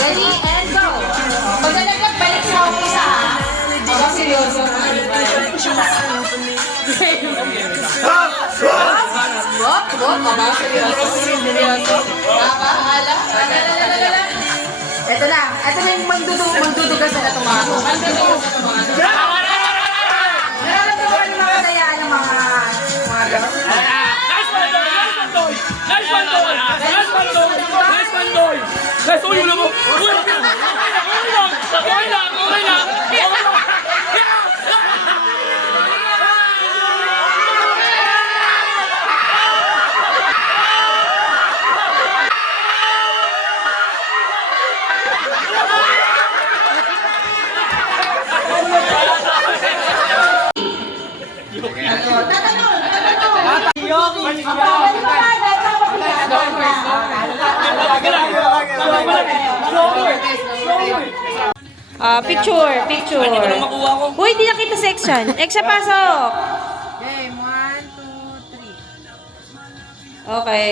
Ready and go! Pag balik sa umpisa, habang seryoso. Wop, habang seryoso. Tama, ala. Ito na yung magdudugas na tumato. Nararamdaman yung mga dayaan ng mga gano'n. Guys, ulo mo! Okay lang! Picture. Uy, di nakita section. Extra pasok. Okay, 1, 2, 3. Okay.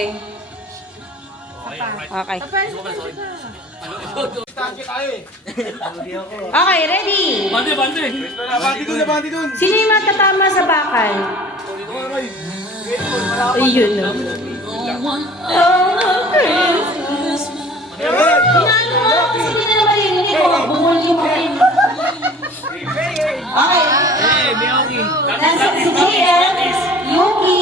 Okay, ready? Bante! Bandi dun! Sino yung matatama sa bakal? Ayun, no? Sige na naman yun. Hindi ko bumul yung mga yun. Okay. Nasa si JM, Yuki,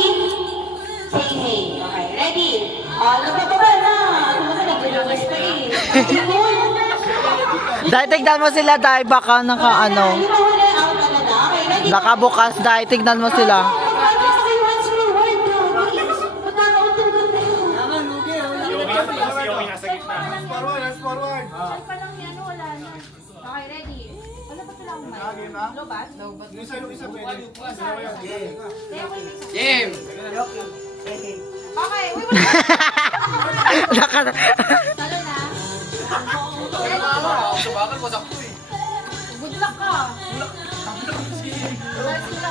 hey. Okay, ready? Lupit ka ba na? Nagbilawas pa eh. Dahil tignan mo sila dahil baka naka nakabukas dahil tignan mo sila. Okay, ready? Wala ba sila akong mic? Lobat? Game! Okay, uy, wala. Talo na. Sa bakal, wasak to eh. Good luck ka. Wala sila.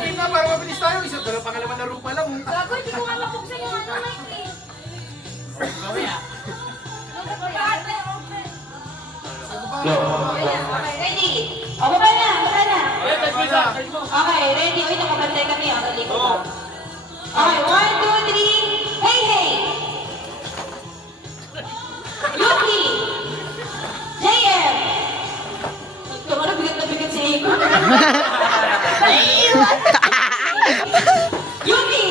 Game na, para mabilis tayo. Isa, dalawa pangalaman na rupa lang. Gago, hindi ko nga mapuksan yung ano mic eh. Okay, ready? O, baba na. Okay, ready? Uy, nakabantay kami. Talikod ko. Okay, 1, 2, 3. Hey! Yuki! JM! Tumara, bigat na bigat si Eko. Yuki!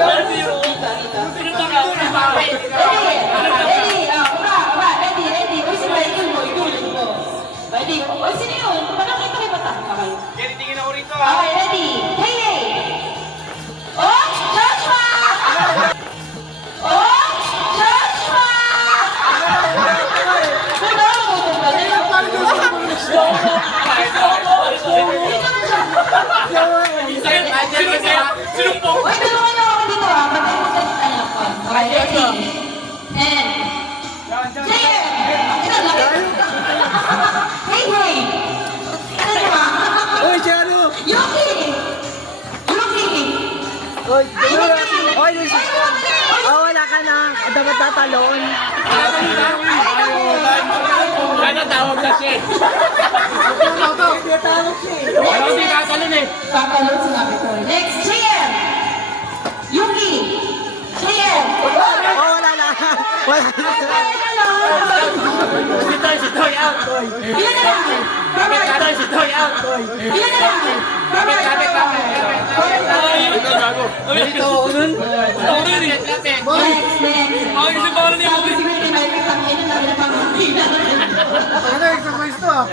Ready? tatalon. Ano tawag na siya? Ano hindi katalon eh? Tatalon sinabi ko. Next, JM! Yuki! JM! Oh, wala na. Wala na. Si Toy out. Ilan na lang? Bye-bye! Si Toy out. Ilan na lang? Bye-bye! Dito ako nun. Ako nun eh. Next, next. Ako kasi parang niya ako eh. Siguro ni Mike kami na lang pang Ano, exercise to ah.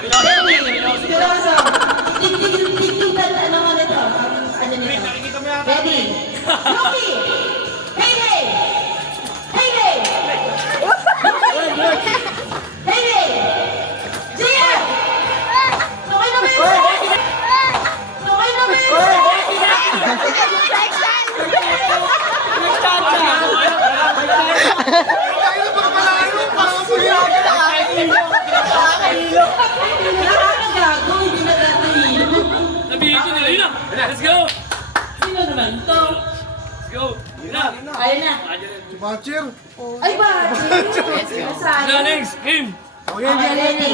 Seryoso. Tignan ano nga nito. Ano nito? Ready? Yuki! Hey, hey! Hey, hey! Hey, hey! JM! Okay na ba yun? Okay na ba yun? Tayo na pang malayo. Parang suyaga. Nakakagago, hindi na natahilo. Sabihin ko nila, yun na. Let's go. Sino naman to? Let's go. Yun na. Ayun na. Si Batcher. Ay ba? Na next game. O yan, Okay, yan. ready?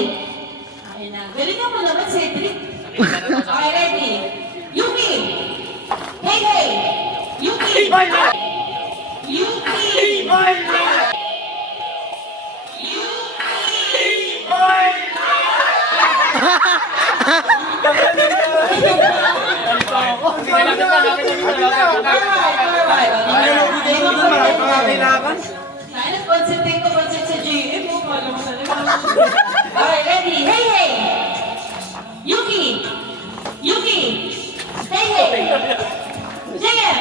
Ayun na. Galingan mo naman, Cedric. Okay, ready? Yuki! Hey, hey! Yuki! Yuki! Kaya concentrate ko sa GM mo. Okay, ready? Hey, hey! Yuki! Yuki! Hey, hey! JM!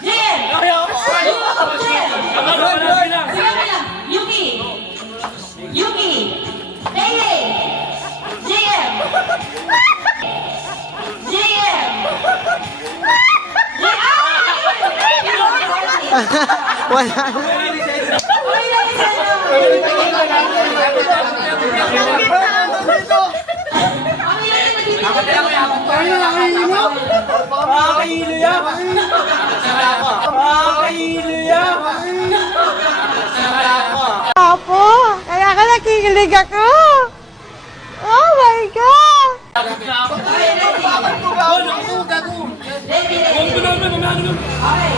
JM! JM! Sige mo lang! Yuki! Yuki! Hey, hey! JM! JM! Wala na. Tayo na nakahilo. Nakahilo yan. Nakahilo yan. Apo, kaya ka nakikilig ako. Oh my God! Huwag mo na, mamaya na.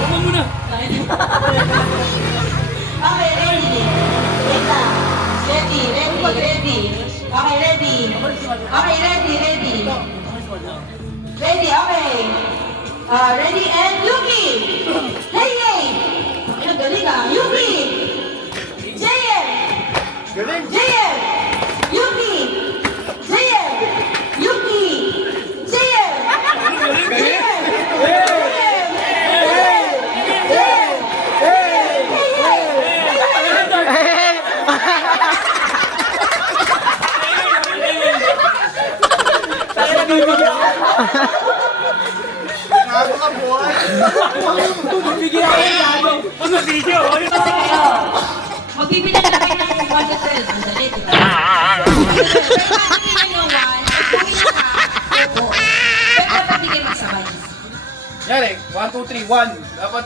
Huwag mo na. Okay, ready. Wait lang. Ready. Okay, ready. Okay, ready. Ready, okay. Ready and Yuki! Hey, hey! Ano, galing ah. Yuki! JM! Galing. JM! Yuki! JM! Yuki! JM! JM! Gago ka buhay. Ano video? Magbibilang na kayo ng 1 to 12. Madali, di ba? Pero pagbibilang nyo 1, kung ina ka, opo. Pero dapat bigay magsabay. Yan eh, 1, 2, 3, 1. Dapat,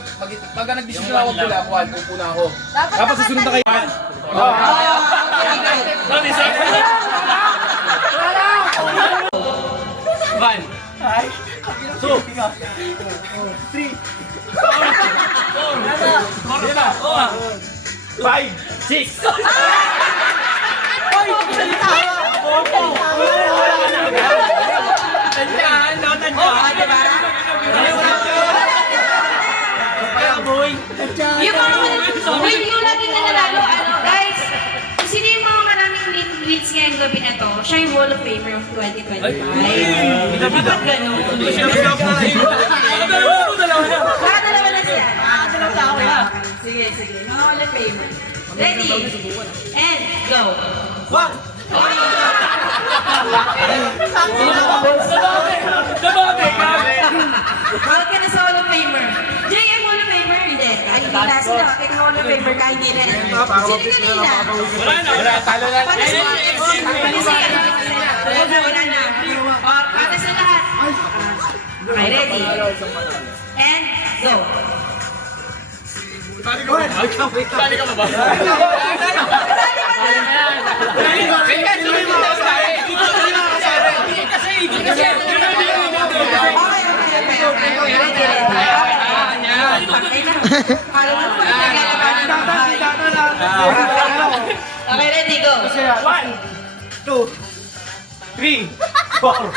pagka nag-decision ako pula, 1, upo na ako. Dapat susunod na kayo. Sabi sa akin. One. Two. Three. Four. 5. 6. Yung mga yung lagi na nanalo, ano, guys, sino yung mga maraming leads ngayong gabi na to? Siya yung Hall of Famer of 2025. Dapat ganun. Nakadalawa na siya. Sige. Mga Hall of Famer. Ready? And go. Bawal ka na sa Hall of Famer. JM Hall of Famer, hindi. Kahit hindi na sila, ikaw Hall of Famer, kahit hindi na. Sino kanina? Wala, talo na. Wala na. Para sa lahat. Okay, ready? And go. Sali ka ba ba? Okay, ready, go. 1, 2, 3, 4.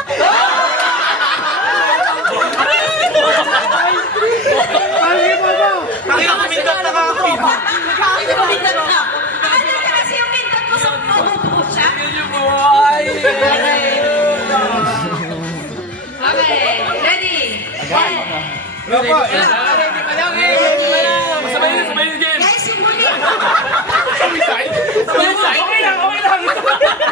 Ano na kasi yung pindot mo sa mabubuo siya? Okay, ready? Sabay na game. Guys, yung huli. Okay lang.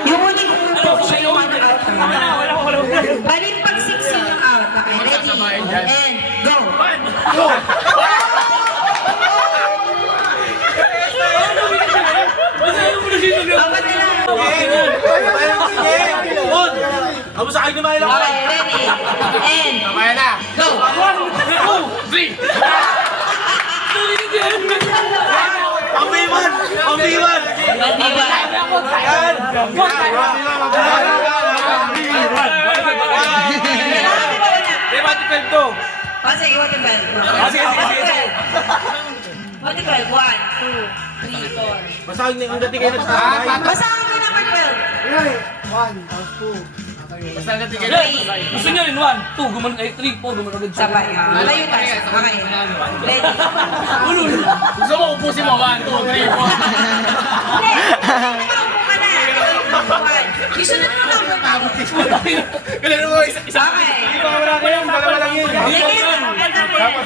Yung huli po siya yung one out. Wala. Balik pag 6 yun yung out. Okay, ready? And go. Dapat na lang. Abo sa akin na mahal ako. Okay, ready? And Kamaya na. go. 1, 2, 3. Diba? O, sige, what the bell? What the bell? 1, 2, 3, 4. Masahag na yung dati kayo nagsasakay. Basahan mo naman, Bell. Basta dati kayo. Gusto nyo rin, 1, 2, gumanon, 3, 4, gumanon agad siya. Sabay. Malayo tayo. Okay. Ready? Gusto mo upusin mo. 1, 2, 3, 4. Hindi. Nakaupo ka na. Isunod mo lang. Kailan mo isa? Okay. Hindi pa wala kayo. Dalawa lang yun.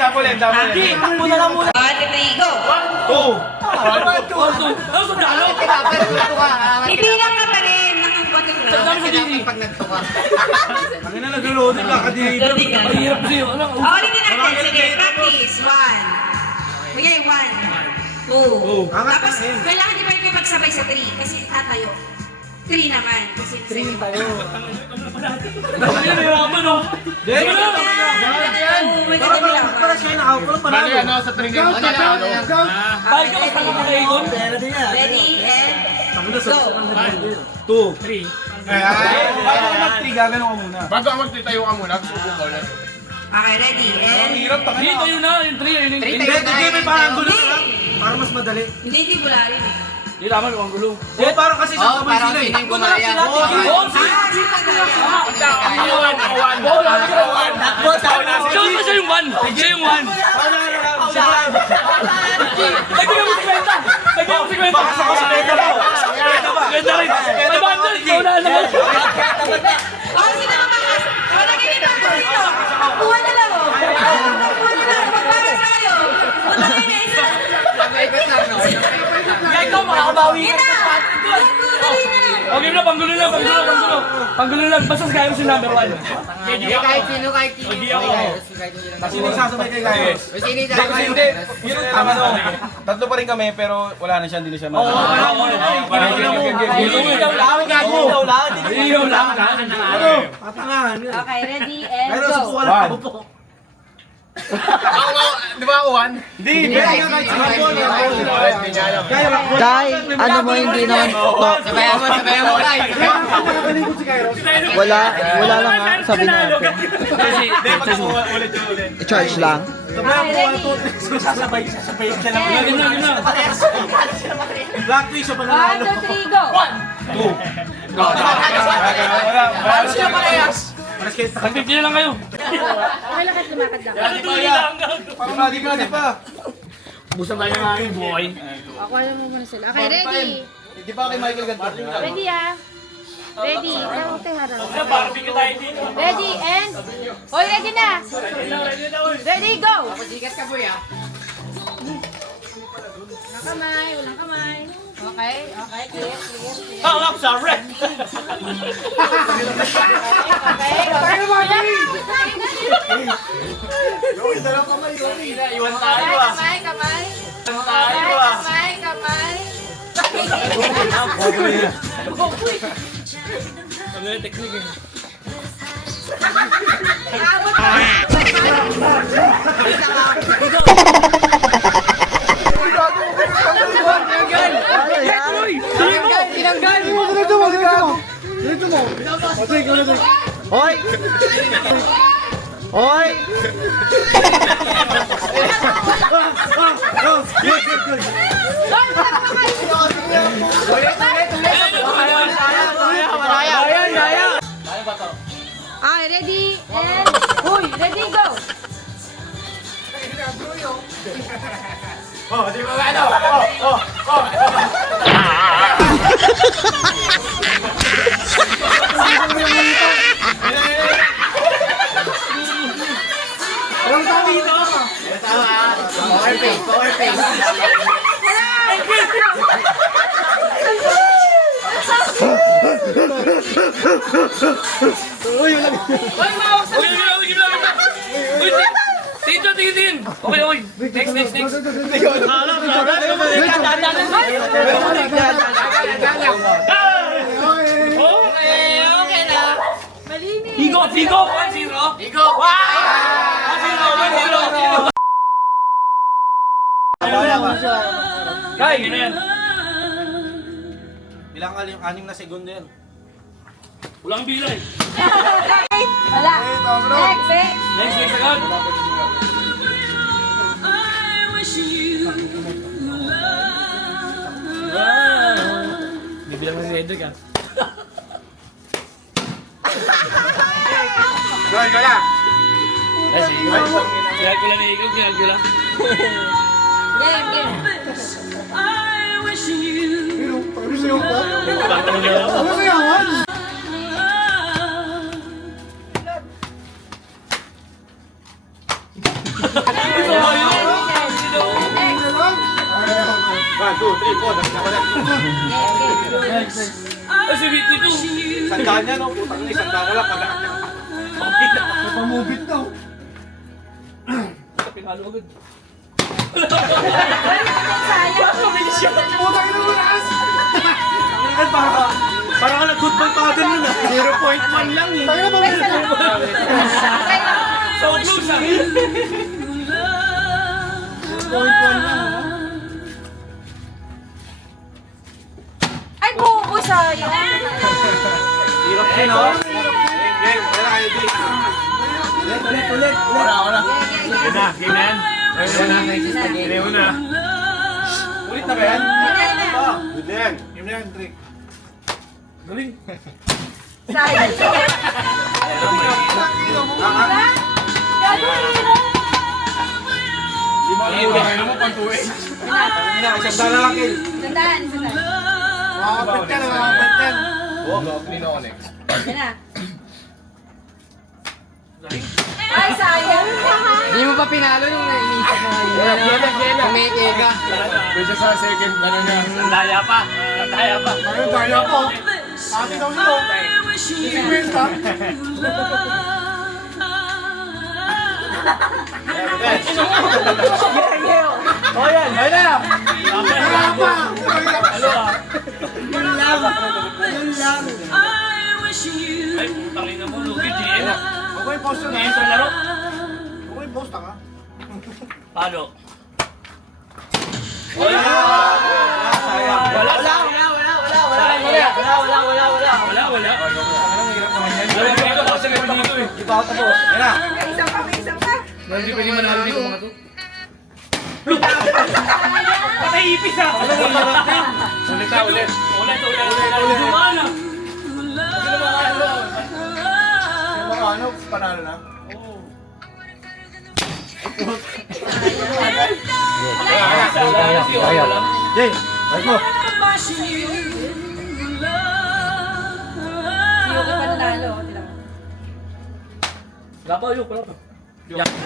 Sapulin. Takbo na lang muna. 1, 2, 3, go. 1, 2, ano sa dalo? Ibilang ka pa rin. Nakangkotong lang. Dami sa dini. Ang ina nag-loading ka. Ready ka? Mahirap sa'yo, ano? O, ulitin natin. Sige, practice. 1. Bigay, 1, 2. Tapos, kailangan di ba yung magsabay sa 3? Kasi tatayo. 3 naman. Kasi 3 tayo. Nahirapan, no? Bali, ano, sa trigger mo na ano? Bakit ka mas tanga kay Egon? Ready, and go. 2, 3. Bago ka mag-3, gagano ka muna. Bago ang magtitayo ka muna, subo ka ulit. Okay, ready, and... Hirap pa Hindi, tayo na, yung 3, yun yung 3. Hindi, may parang gulo lang. Para mas madali. Hindi wala rin eh. Hindi naman, ang gulo. Hindi, parang kasi sa kamay sila eh. Takbo na lang sila, tigil. Oh, sige. Siya yung 1. Siya yung 1. Dagdagan mo si Kwenta. Dagdagan mo si Kwenta. Kwenta rin. 500. Wala naman. Oh, sino mamakas? O, nakinig ako dito. Kuha na lang, oh. Kuha na lang. Magparas tayo. Punta kayo na isa. Kaya ikaw, makakabawi Ina! ka. Dali na. Okay na, panggulo lang. Panggulo lang. Basta kaya mo si number 1. Kahit sino. Kasi yung sasabay kay Gayos. Kasi hindi, yun ang tama no. Tatlo pa rin kami pero wala na siya, hindi na siya Oo, wala mo. Ilaw lang. Patangahan yun. Okay, ready, and Pero go. subukan lang ako po. Di ba ako 1? Hindi, pwede nga kahit sino po. Kaya rock Kay, ano mo hindi naman Sabayan mo, Kai. Nakakalikot si Kairos. wala lang nga, sabi natin. Kasi, I-charge lang. Okay, ready. sasabay ka lang. Yun na. Black Twist siya 1, panalo. 2, 3, go. Nag-50 na lang kayo. Okay lang kahit lumakad lang. Dati pa. Busan tayo ng aking buhay. Ako alam mo muna sila. Okay, ready. Di ba kay Michael Ganto? Ready, ah. Ready. Okay, harap. Para bigyan tayo dito. Ready, and... Hoy, ready na. Ready, go. Sikat ka, boy, ah. Walang kamay, walang kamay. Okay, clear. Hang up sa rep. Okay, Iwan tayo ah. kamay. Tayo ah. Kamay. Ano yung technique eh? Hoy! Hoy! Ah, ready? And... Uy, ready, go! Tito, tingin. Okay. Next. Okay na. Malinis. Higo. 1-0. Higo. 1-0. Kay, yun na yan. Bilang ka yung 6 na segundo yan. Walang bilay. Wala. Next. Next agad. Bibilang na si Edric ah. Kaya ko lang iikot, kaya ko lang. Game. Ay, si Vicky to. Sandaan niya, no? Putang na, sandaan na lang. Pamubit daw. Pinalo agad. Parang ka nag-football pa agad yun, 0.1 lang eh. Tayo na ba? So close ah. 0.1 lang. Ay, buko sayang. Hirap din, no? Game. Wala kayo, game. Ulit. Wala. Game na yan. Game na. Ulit na ba yan? Good na yan. Game na yan, Trick. Galing. Sayang. Ano mo pang tuwi? Sandaan na lang, Kill. Sandaan. Makakapit ka na, makakapit ka. Yan na. Ay, sayang. Hindi mo pa pinalo nung naiisip mo ngayon. Kumete ka. Pwede sa second, ano niya. Daya pa. Ayun, kaya po. Akin daw nito. Isikwenta. Oh yan. Ayun na. Wala pa. Ay, tangin na mo. Lugi, GM. Okay, post na. Ngayon sa laro. Okay, post ka. Palo. Sayang. Wala. Wala. Wala ko sa gabi dito eh. Di pa ako tapos. Yan na. Isa pa. Hindi pwede manalo dito mga to. Patay ipis ah! Ulit. Dumana! Ano, panalo na? Jay, balik mo. Sino ka pa nanalo? Tila mo. Wala pa.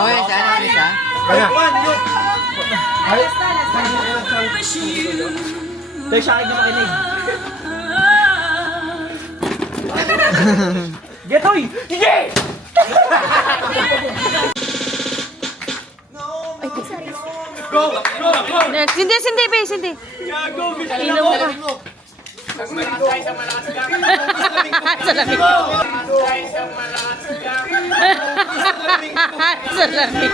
Okay, sana ulit ha. Kaya. Last na. Tayo siya akin na makinig. Getoy! Sige! Next. Hindi, base, hindi. Ilaw mo ka. Sa lamig. Salamin.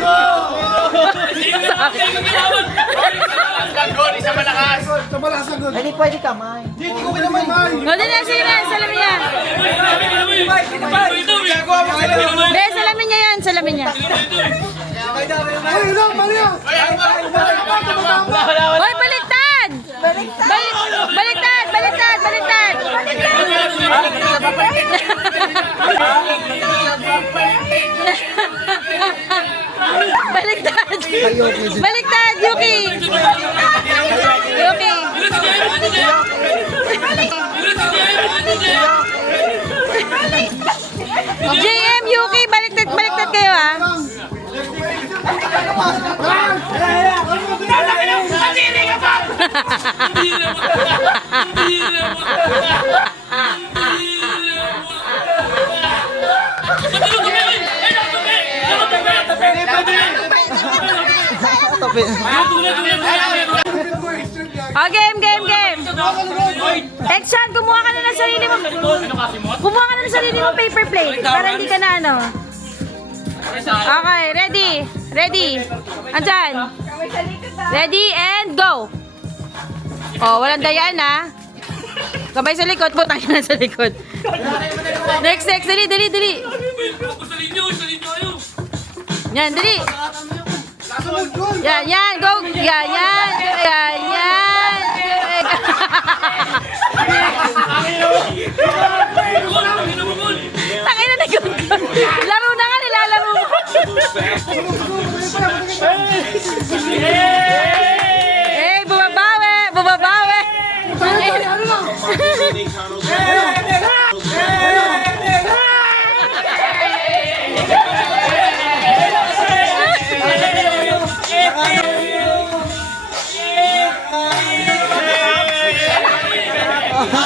Hindi pwede kamay. Hindi ko kinamay. O, di na, sige na, salamin niya. Hindi, salamin niya yan, salamin niya. Ay, lang, mali yan. Hoy, baliktad! Baliktad, baliktad, baliktad! Baliktad! Baliktad, Yuki! Yuki! JM, Yuki, baliktad, baliktad kayo ah! Oh, game, game, game. Exxon, kumuha ka na ng sarili mo. Kumuha ka na ng sarili mo paper plate para hindi ka na ano. Okay, ready. Ready. Andyan. Ready and go. Oh, walang dayaan ha. Kamay sa likod, putang na sa likod. Next, next, dali, dali, dali. Yan, dali. Yan, yan, go. Yan, yan. Yan, yan. Tangina na yun. Laro na nga, nilalaro mo. Eh, bumabawi, bumabawi.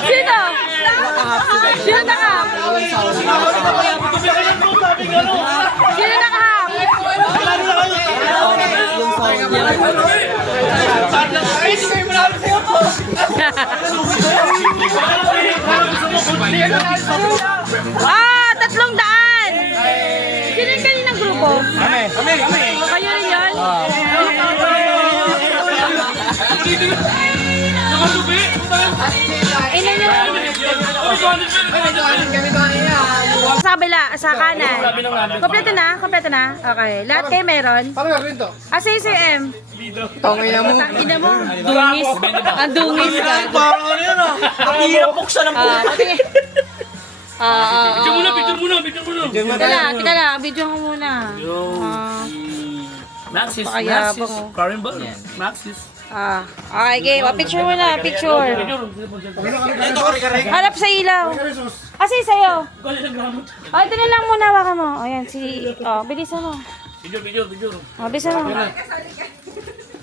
Sino? Sino nakahap? Sino nakahap? Ah, 300! Sino yung kaninang grupo? Kami. Kayo rin yun? Ina nyo. Sa kabila, sa kanan. Kompleto na? Kompleto na? Okay. Lahat kayo meron? Paano gagawin to? Asa yung CM? Tangina mo. Ina mo. Dungis. Ang dungis ka. Parang ano yun ah. Ang hirap buksan ng puto. Picture muna. Teka lang. Video ko muna. Maxis. Pakayabang oh. Karen ba? Maxis. Okay, game. Picture muna. Picture. Harap sa ilaw. Asa yung sayo? Oh, ito na lang muna. Waka mo. O yan, si... Oh, bilisan mo. Video. Oh, bilisan mo.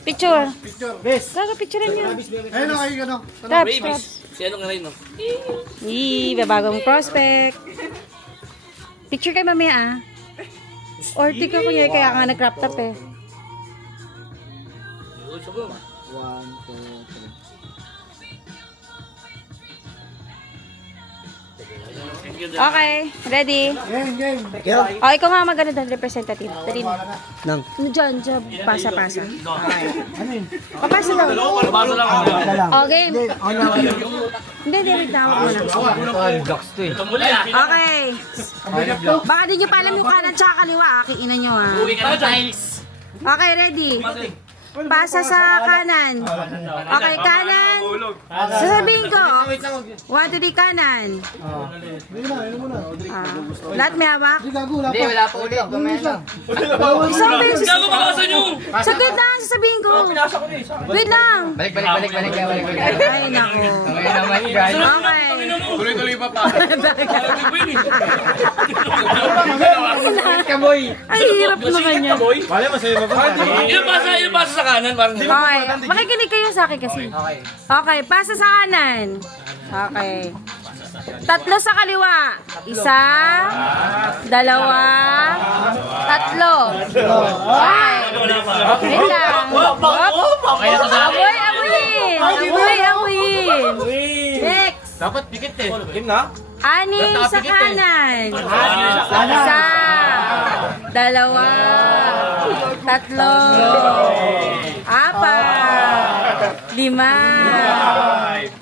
Picture. Gaga, picturean niyo. Ayun o, ayun o. Tabs. Si ano nga rin, no? Babagong prospect. Picture kayo mamaya ah. Or di ka kunyari kaya ka nga nag-crop top eh. Okay, ready? Game. O, ikaw nga maganda ng representative. Dali mo. Nang. Diyan, pasa-pasa. Okay. Papasa daw. Basa lang ako. O, game. Hindi, wait na. Huwag mo na. Ito muli ah. Okay. Baka di nyo pa alam yung kanan tsaka kaliwa. Kiinan nyo ah. Uwi ka na tiles. Okay, ready? Pasa sa kanan. Okay, kanan. Sasabihin ko. 1, 2, 3, kanan. Lahat may hawak? Hindi gago, wala Hindi, pa. wala pa ulit. Gumaya lang. Isang beses. Gago makakasan nyo. Saglit lang, sasabihin ko. Wait lang. Balik. Ay, nako. Ngayon naman, guys. Okay. Tuloy-tuloy pa pa. Kaboy. Ay, hirap naman yan. Wala, masaya ba ba? Ilan pasa sa kanan? Parang hindi. Okay, makikinig kayo sa akin kasi. Okay. Okay, pasa sa kanan. Okay. 3 sa kaliwa. 1, 2, 3. Okay. Wait lang. Amoyin. Next. Dapat pikit eh. Game na? Anim sa kanan. Isa. Dalawa. Tatlo. Apat. Lima.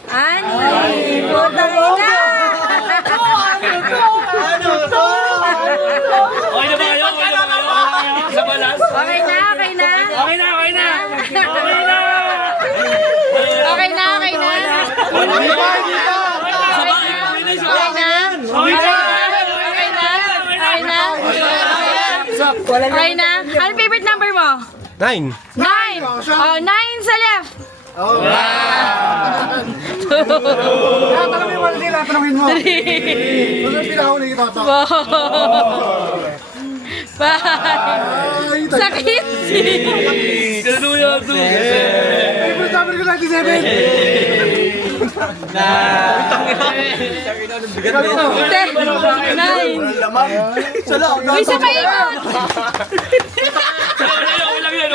Anim. Putang ina. Okay na ba kayo? Okay na ba kayo? Sa balas? Okay na, okay na. Okay na, okay na. Okay na. Okay na, okay na. Okay na. Okay na. Ano favorite number mo? 9. 9. Oh, 9 sa left. Tanongin mo nila, tanongin mo. Ano yung pinahuli kita ito? 5. Sakit. Kaluya to. Favorite number ko 97. 9. Uy, sa paikot. Okay lang yan.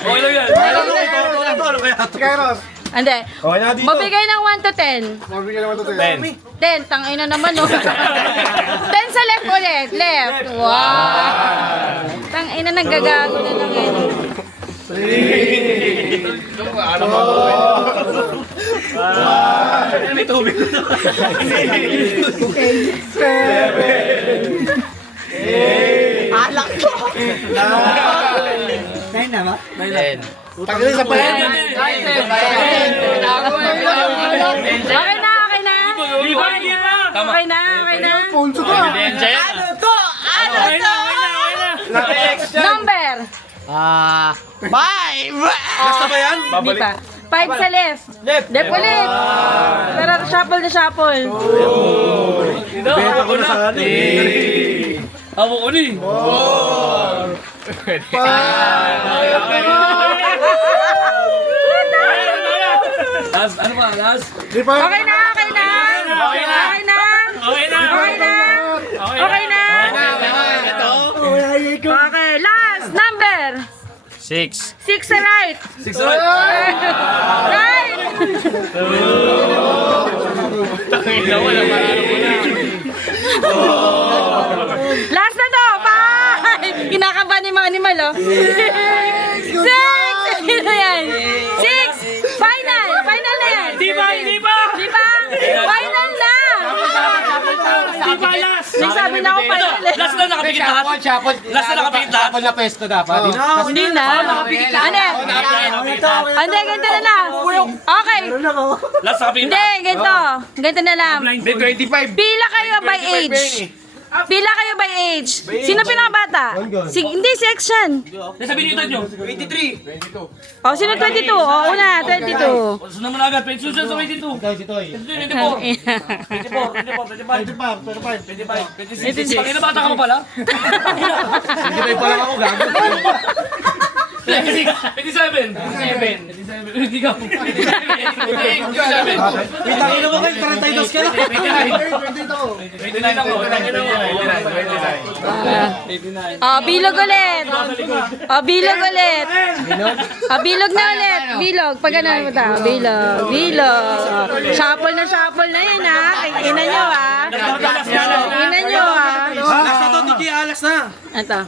Okay lang yan. Kairos. Hindi. Okay na dito. Mabigay ng 1 to 10. Mabigyan naman ito. 10, tangina naman, no? 10 sa left ulit. Left. Wow. Tangina, nanggagago na lang yan. May tubig. Tagay sa pala. Okay na, okay na. Okay na, okay na. Punso ka. Okay na. Number. Last na ba yan? Hindi pa. 5 sa left. Left ulit. Pero shuffle na shuffle. Benta ko na sa atin. Ako ko ni. Last, ano ba? Last? Okay na, okay na. Okay na. Okay na. Okay na. Okay na. Okay na. Okay, last number. 6. 6 sa right. 6 right. Right. Tangina, wala marano ko na. Last na to. 5. Kinakabahan ni mga animal, oh. 6. Ano yan? 6. Final. Final na yan. Di ba? Di ba? Final na. Di ba last? Nagsabi na ako final. Last na nakapikit lahat. Last na nakapikit lahat. na pesto dapat. Hindi na. Ano? Hindi, ganito na lang. Okay. Last nakapikit Hindi, ganito. Ganito na lang. Hindi, 25. Pila kayo by age. Pila kayo by age. Sino pinakabata? Hindi, section. Nasabi nito nyo. O, sino 22? O, una, 22. Sunod mo na agad. Susunod sa 22. 24. 26. Pangina, bata ka pa pala? 25 pa lang ako, gago. 27. Hindi ka. 27. Itangin naman kayo, 32 ka na. 29 ako. O, bilog ulit. O, bilog ulit. O, bilog na ulit. Bilog. Pag ganun mo ta. Bilog. Bilog. Shuffle na yan, ha. Ina nyo, ha. Ina nyo, ha. Last na to, Tiki, alas na. Ito.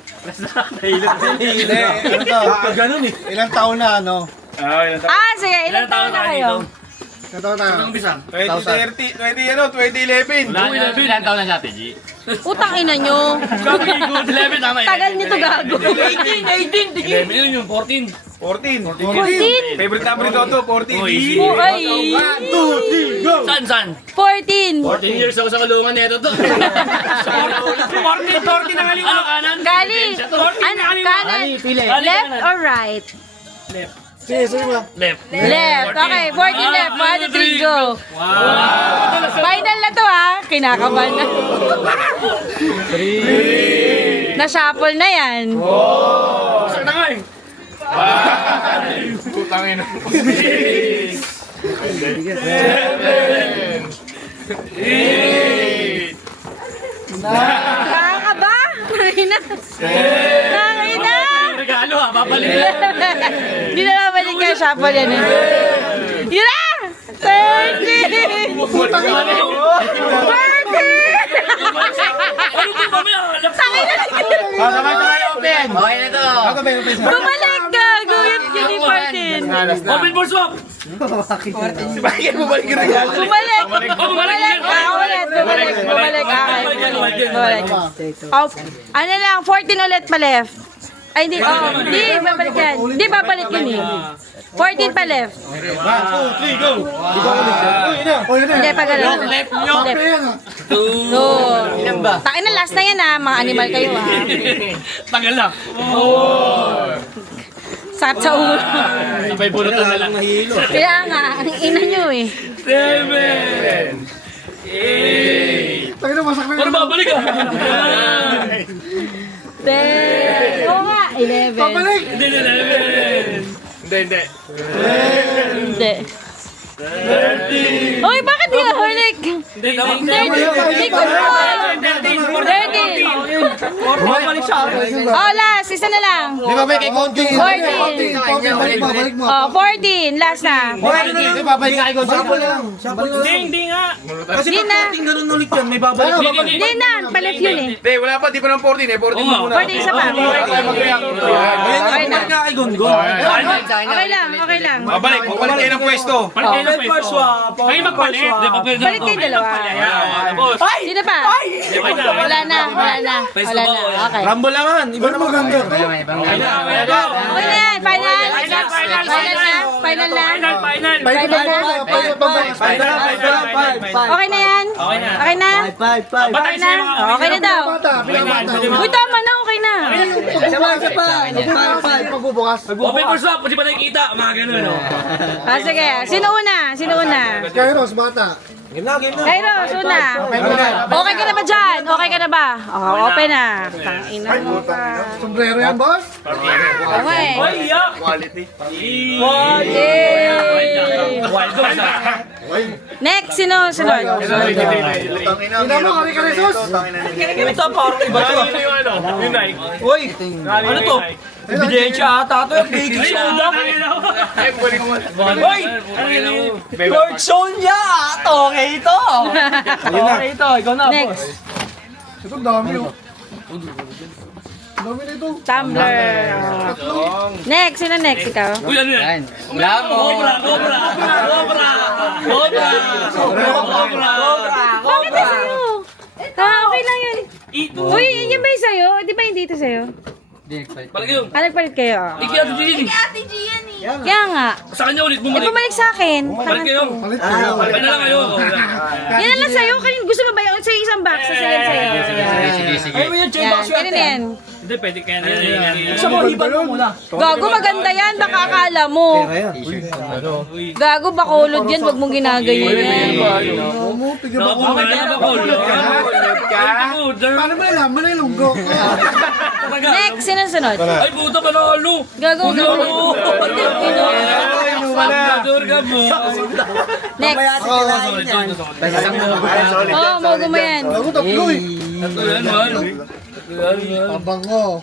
Ganun eh. Ilang taon na ano? Ah, sige. Ilang taon na kayo? Ilang taon na? 2011. Ilan taon na siya, TG? Utang ina nyo. 11 tama. Tagal nito gago. 18. Yun yung 14. 14. Favorite number ito to, 14. Oh, ay. San? 14. 14 years ako sa kalungan nito to. 14 na ngaliwa. Ano kanan? Gali. Ano? Kanan. Left or right? Sige, sige mo. Left. Left. Okay, 14 left. 1, 2, 3, go. Final na to, ha. Kinakabahan na. 3. Na-shuffle na yan. Saan na nga eh? Putangin. 8. Nakakaba? Nangina. Nangina. Regalo ha, babalik. Hindi na babalik ka, shuffle yan. Yun na! 30! Sabay-sabay open. Okay na to. Bumalik ka! Gawin yun ni Martin. Open for swap! Si Michael, bumalik ka rin. Bumalik! Bumalik! Ulit! Bumalik! Bumalik! Bumalik! Oh, ano lang, 14 ulit pa left. Ay, hindi. Oh, hindi, babalik yan. Hindi, babalik yun eh. 14 pa left. 1, 2, 3, go. Hindi, pa gano'n. Left. No. Takin na, last na yan ah. Mga animal kayo ah. Tagal na! Sakit sa ulo. Sabay bunutan na lang. Kaya nga, ang ina nyo eh. 7! 8! Pero babalik ah! 10. Oo nga, 11. Hindi, 11! Hindi. Hindi. Hoy, bakit di ka halik? Hindi, dapat 13. Oh, last. Isa na lang. Di ba may kay Konting? 14. Oh, 14. Last na. Di ba may kay Konting? Hindi nga! Hindi na. Ganun ulit yan, may babalik. Hindi na. Palif yun eh. Hindi, wala pa, di pa ng 14 eh. 14 na muna. 14 isa pa. Okay na. Kay Gongon. Okay lang. Okay lang. Babalik kayo ng pwesto. Balik kayo na pwesto. Kayo magpalit! Balik kayo dalawa. Sino pa? Wala na. Wala na. Wala na. Okay. Rumble langan. Iba na maganda. Okay na yan. Final. Final na. Final na. Final na. Okay na yan? Okay na? Okay na? Okay na daw. Uy, tama na. Okay na. Open for swap! Hindi pa nakikita! Mga ganun, no? Ah, sige. Sino una? Sino una? Kairos, bata. Kairos, una. Okay ka na ba dyan? Okay ka na ba? Oh, open na. Tangina mo ka. Sombrero yan, boss? Okay. Ay, iyak! Quality. Yay! Waldo na! Next, sino? Sunod. Tingnan mo, Kari Karisos. Ito parang iba to. Yung Nike. Uy! Ano to? Ebidensya ata to. Baking soda. Uy! Lord Sonia! Okay ito! Okay ito. Ikaw na, boss. Next. Ito, dami oh. Dami na ito. Tumbler. Next, sino next? Ikaw? Uy, ano yan? Cobra! Bakit ito sa'yo? Okay lang yun. Uy, yun ba yung sa'yo? Di ba hindi ito sa'yo? Balik yun. Nagpalit kayo. Iki Ate Jean. Kaya nga. Sa kanya ulit Eh, bumalik. bumalik sa akin. Balik kayo. Palit kayo. Balik na lang kayo. Yan na lang sa'yo. Kaya gusto mo ba yun? Sa isang box. Sa sa'yo. Ay, mo yan, check Yan, box yun. ganun yan. Hindi, pwede kaya na yan. Gusto mo, hiban mo muna. Gago, maganda yan. Baka akala mo. Gago, bakulod yan. Huwag mong ginaganyan yan. Mo, tignan mo. Nakapumay ka na ba, Paano mo nalaman na yung lunggo ko? Next, sino sunod? Ay, puta ka na, alo. Gago, gago. Salvador ka mo. Next. Oo, mago mo yan. Ako tatlo eh. Yan, man. Pabango.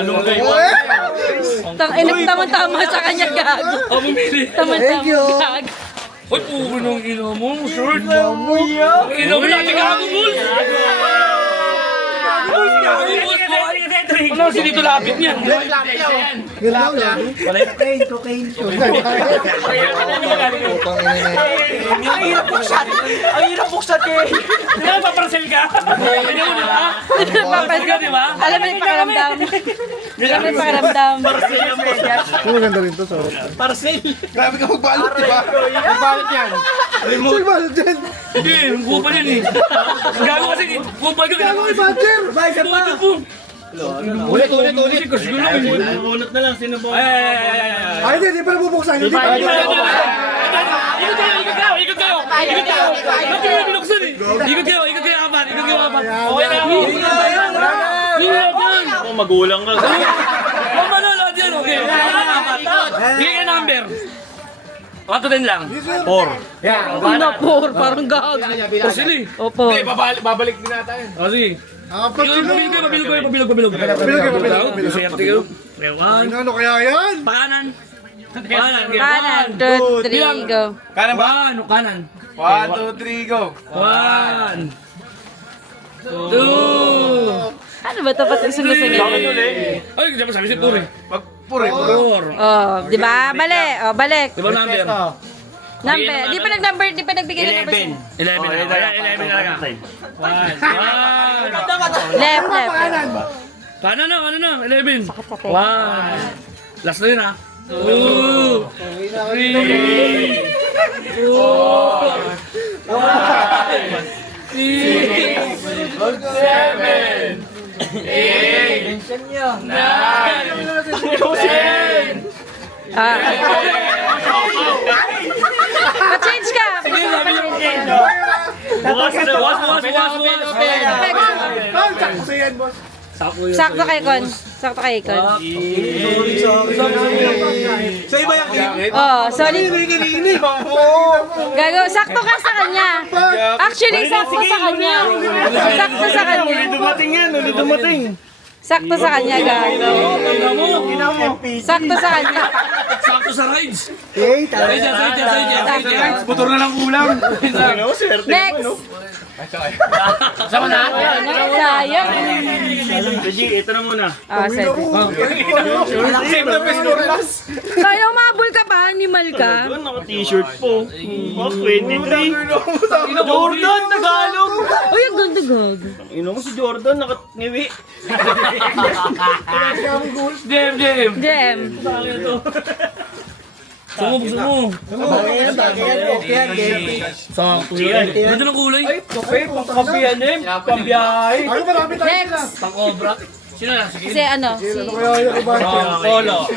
Anong kayo? Tama-tama sa kanya, gago. Ako bumili. Thank you. Tama-tama, gago. Uy, puro nung ino mo, short. Ino mo natin gago, Bulls. Ano si dito lapit niya? Galaw yan. Ang hirap buksan. Ang hirap buksan eh. Di ba paparcel ka? Paparcel ka, di ba? Alam mo yung pakiramdam. Alam mo yung pakiramdam. Ito maganda rin to, sorry. Parcel. Grabe ka magbalot, di ba? Magbalit yan. Sa'yo balit yan. Hindi, kupal yan eh. Gago kasi, kupal ka. Kaya mo i-badger. Ulit. Kasi gulo eh. Unot na lang, sino po? Ay, hindi pa nabubuksan. Hindi pa Ikot kayo. Ba't yung binuksan eh? Ikot kayo, apat. Okay na ako. Ako magulang ka. Ako manalo dyan, okay. Bigay ka number. 1 to 10 lang. 4. Una, por, parang gago. O sili. Opo. Hindi, babalik din natin. O sige. Apat sila. Pabilog. Swerte kayo. Swerte kayo. 1. Ano kaya yan? Pakanan. Kanan. Kanan, 2, 3, go. Kanan ba? Kanan. 1, 2, 3, go. 1, 2. Ano ba ito pati sumusingit? Ay, di ba sabi si Puri? Pag pure. 4. Oh, di ba? Balik. Oh, balik. Di ba number? Number. Di pa nag-number, di pa nagbigay ng number. 11 talaga. 1. Left, left. Kanan na. 11. 1. Last na yun ha. 2, 3, 4, 5, 6, 7, 8, 9, 10. Pa-change ka. Sakto kay Kon. Sakto kay Kon. Sa iba yung game. Oh, sorry. Gago, sakto ka sa kanya. Actually, sakto sa kanya. Sakto sa kanya. Sakto sa kanya, guys. Sakto sa kanya. Sakto sa rides. Tama. Side. Motor na lang kulang. Next. Sama na. Sayang. Ito na muna. Ah, sige. Save the best for last. Kaya umabol ka pa, animal ka. Naka-t-shirt po. 23. Jordan, Tagalog. Uy, ang ganda gag. Ino mo si Jordan, naka-ngiwi. Dem. Jem. Sumo. Sakto yan. Ganda ng kulay. Next. Pang-obra. Sino na? Sige. Si ano? Si... Polo.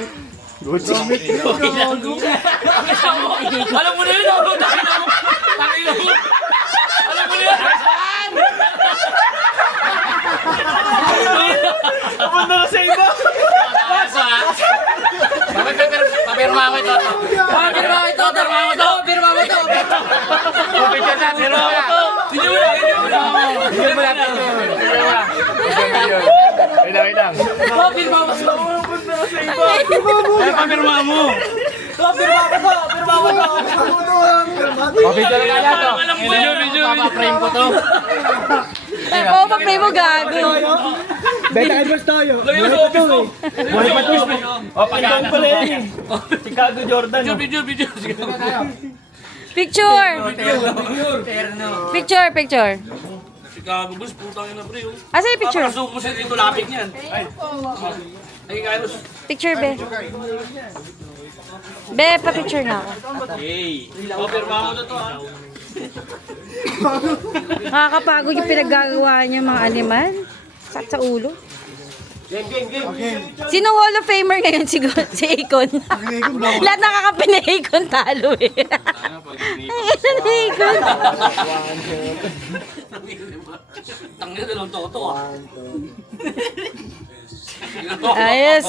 Alam mo na yun. Takina mo. Alam mo na yun. Papunta na sa iba. Papirma ko ito. Papirma mo. Video. Papaprame ko to. Oo, pa-play mo gago. Beta Edwards tayo. Lagyan mo sa office mo. Pagkaan pala yan. Chicago Jordan. Video. Sige. Picture. Picture. Chicago Bulls, putang ina pre. Asa yung picture? Papasok mo siya dito lapit niyan. Ay, Carlos. Picture, be. Be, pa-picture na ako. Papirma ko na to ha. Nakakapagod yung pinaggagawa niya mga animal. Sakit sa ulo. Sinong Hall of Famer ngayon? Si Akon. Lahat nakakapin ni Akon talo eh. Ang ni Akon. Tangina dalawang toto ah. Ayos.